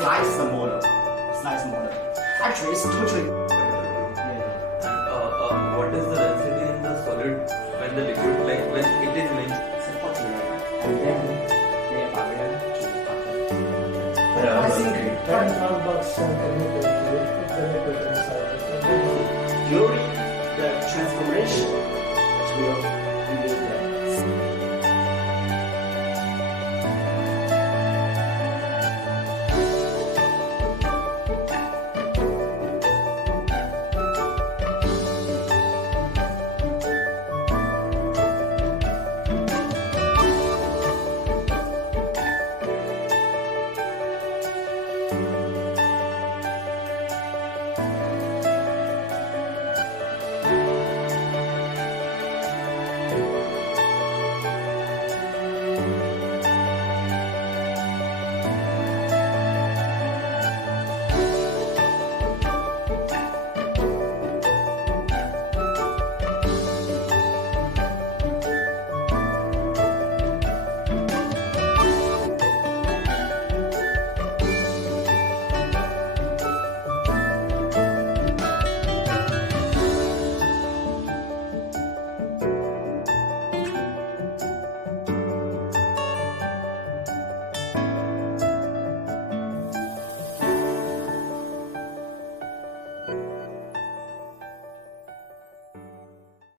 slice the model. Actually, it's totally. And what is the density in the solid when the liquid, like when it is in? And then they barrier to bucket. Yeah, I think $10,000 and the liquid inside. during the transformation, it will